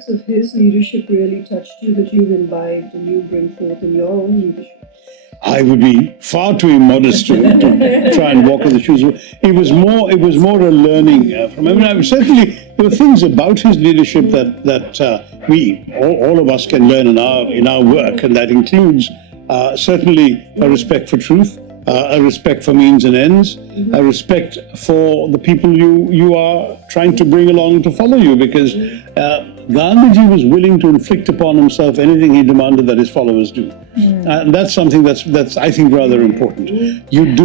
aspects of his leadership really touched you that you've imbibed and you bring forth in your own leadership? I would be far too immodest to try and walk in the shoes. It was more a learning from him. I mean, certainly there were things about his leadership that we all of us can learn in our work, and that includes certainly a respect for truth, a respect for means and ends, a respect for the people you are trying to bring along to follow you, because Gandhiji was willing to inflict upon himself anything he demanded that his followers do. And that's something that's I think rather important. You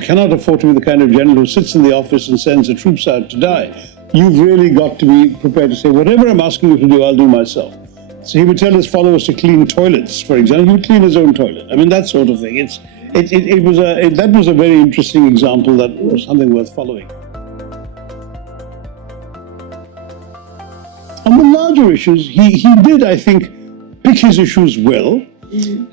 cannot afford to be the kind of general who sits in the office and sends the troops out to die. You've really got to be prepared to say, whatever I'm asking you to do, I'll do myself. So he would tell his followers to clean toilets, for example. He would clean his own toilet. I mean, that sort of thing. That was a very interesting example. That was something worth following. On the larger issues, he did, I think, pick his issues well.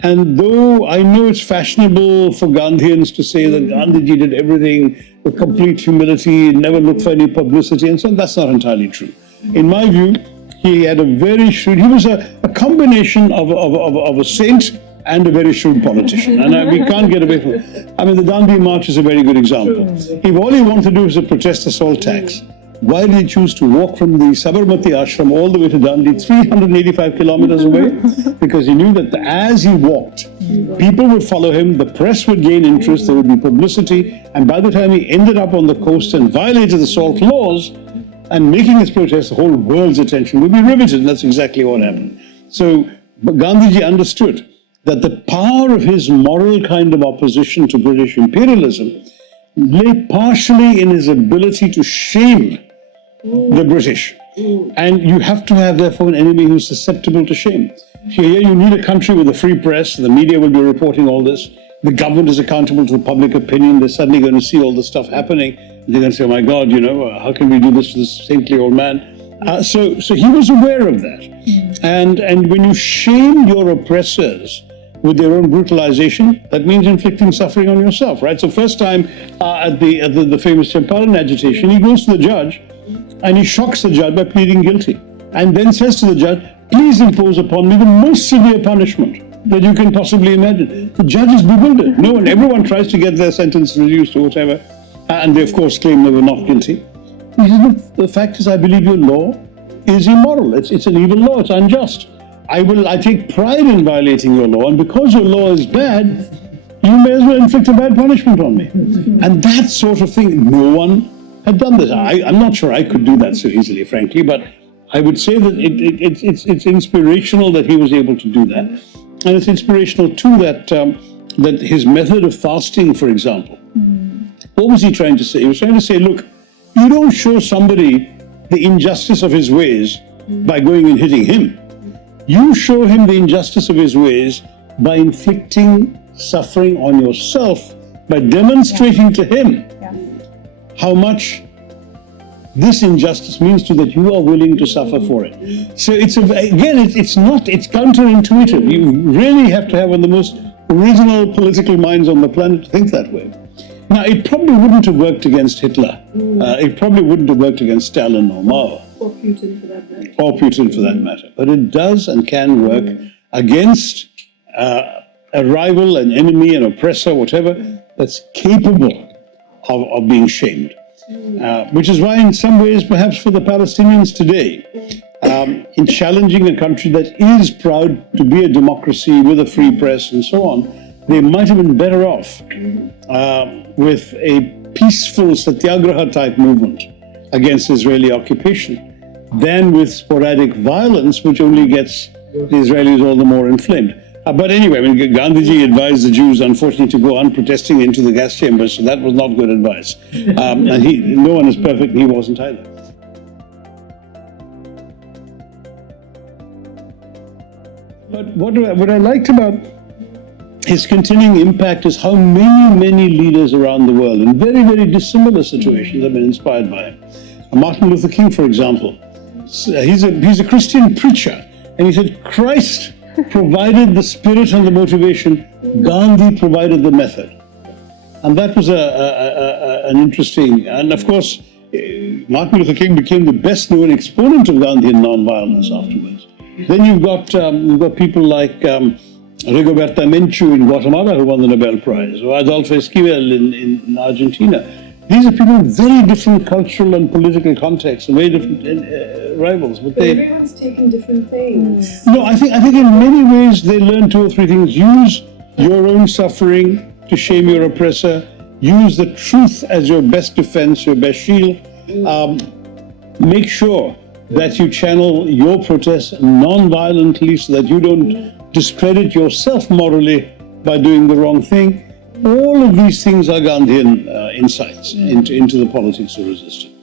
And though I know it's fashionable for Gandhians to say that Gandhiji did everything with complete humility, never looked for any publicity, and so on, that's not entirely true. In my view, he had a very shrewd, he was a combination of a saint and a very shrewd politician. And we can't get away from it. I mean, the Dandi March is a very good example. If all he wanted to do was to protest the salt tax, why did he choose to walk from the Sabarmati ashram all the way to Dandi, 385 kilometers away? Because he knew that as he walked, people would follow him, the press would gain interest, there would be publicity, and by the time he ended up on the coast and violated the salt laws, and making his protest, the whole world's attention would be riveted, and that's exactly what happened. So Gandhiji understood that the power of his moral kind of opposition to British imperialism lay partially in his ability to shame the British. And you have to have, therefore, an enemy who's susceptible to shame. Here you need a country with a free press, the media will be reporting all this, the government is accountable to the public opinion, they're suddenly going to see all this stuff happening, they're going to say, oh my God, how can we do this to this saintly old man? So he was aware of that. And when you shame your oppressors with their own brutalization, that means inflicting suffering on yourself, right? So first time at the famous Champaran agitation, he goes to the judge and he shocks the judge by pleading guilty, and then says to the judge, please impose upon me the most severe punishment that you can possibly imagine. The judge is bewildered. Everyone tries to get their sentence reduced or whatever, and they of course claim they were not guilty. He says, look, the fact is, I believe your law is immoral. It's an evil law. It's unjust. I take pride in violating your law, and because your law is bad, you may as well inflict a bad punishment on me. And that sort of thing, no one had done this. I'm not sure I could do that so easily, frankly, but I would say that it's inspirational that he was able to do that. And it's inspirational too that his method of fasting, for example, what was he trying to say? He was trying to say, look, you don't show somebody the injustice of his ways by going and hitting him. You show him the injustice of his ways by inflicting suffering on yourself, by demonstrating to him how much this injustice means to that you are willing to suffer for it. So it's counterintuitive. You really have to have one of the most original political minds on the planet to think that way. Now, it probably wouldn't have worked against Hitler. It probably wouldn't have worked against Stalin or Mao. Or Putin, for that matter. Or Putin, for that matter. But it does and can work against a rival, an enemy, an oppressor, whatever, that's capable of being shamed. Which is why, in some ways, perhaps for the Palestinians today, in challenging a country that is proud to be a democracy with a free press and so on, they might have been better off with a peaceful satyagraha type movement against Israeli occupation than with sporadic violence, which only gets the Israelis all the more inflamed. But anyway, Gandhiji advised the Jews, unfortunately, to go unprotesting into the gas chambers, so that was not good advice. And no one is perfect, and he wasn't either. But what I liked about his continuing impact is how many leaders around the world in very, very dissimilar situations have been inspired by him. Martin Luther King, for example, he's a Christian preacher, and he said, Christ provided the spirit and the motivation, Gandhi provided the method. And that was an interesting, and of course, Martin Luther King became the best known exponent of Gandhian nonviolence afterwards. Then you've got people like Rigoberta Menchú in Guatemala who won the Nobel Prize, or Adolfo Esquivel in Argentina. These are people with very different cultural and political contexts and very different rivals. But everyone's taking different things. No, I think in many ways they learn two or three things. Use your own suffering to shame your oppressor. Use the truth as your best defense, your best shield. Make sure that you channel your protest non-violently so that you don't discredit yourself morally by doing the wrong thing. All of these things are Gandhian insights into the politics of resistance.